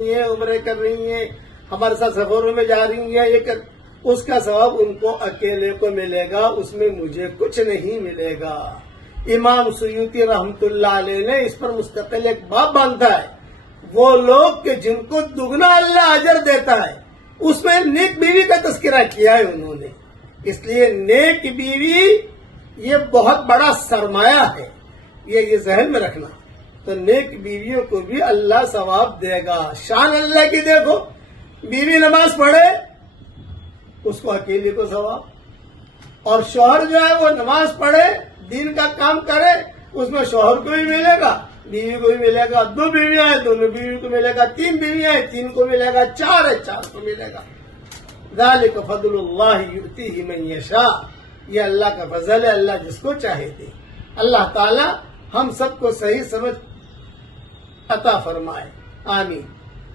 ہیں، عمرے کر رہی ہیں، ہمارے ساتھ سفروں میں جا رہی ہیں، اس کا ثواب ان کو اکیلے کو ملے گا، اس میں مجھے کچھ نہیں ملے گا۔ امام سیوطی رحمت اللہ علیہ نے اس پر مستقل ایک باب باندھا ہے، وہ لوگ کہ جن کو دگنا اللہ اجر دیتا ہے، اس میں نیک بیوی کا تذکرہ کیا ہے انہوں نے۔ اس لیے نیک بیوی یہ بہت بڑا سرمایہ ہے، یہ ذہن میں رکھنا۔ تو نیک بیویوں کو بھی اللہ ثواب دے گا۔ شان اللہ کی دیکھو، بیوی نماز پڑھے اس کو اکیلے کو ثواب، اور شوہر جو ہے وہ نماز پڑھے دین کا کام کرے اس میں شوہر کو بھی ملے گا، بیوی کو بھی ملے گا، دو بیویاں ہیں دونوں بیوی کو ملے گا، تین بیویاں ہیں تین کو ملے گا، چار ہے چار کو ملے گا۔ ذالک فضل اللہ یؤتیہ من یشاء، یہ اللہ کا فضل ہے، اللہ جس کو چاہے دے۔ اللہ تعالی ہم سب کو صحیح سمجھ عطا فرمائے، آمین۔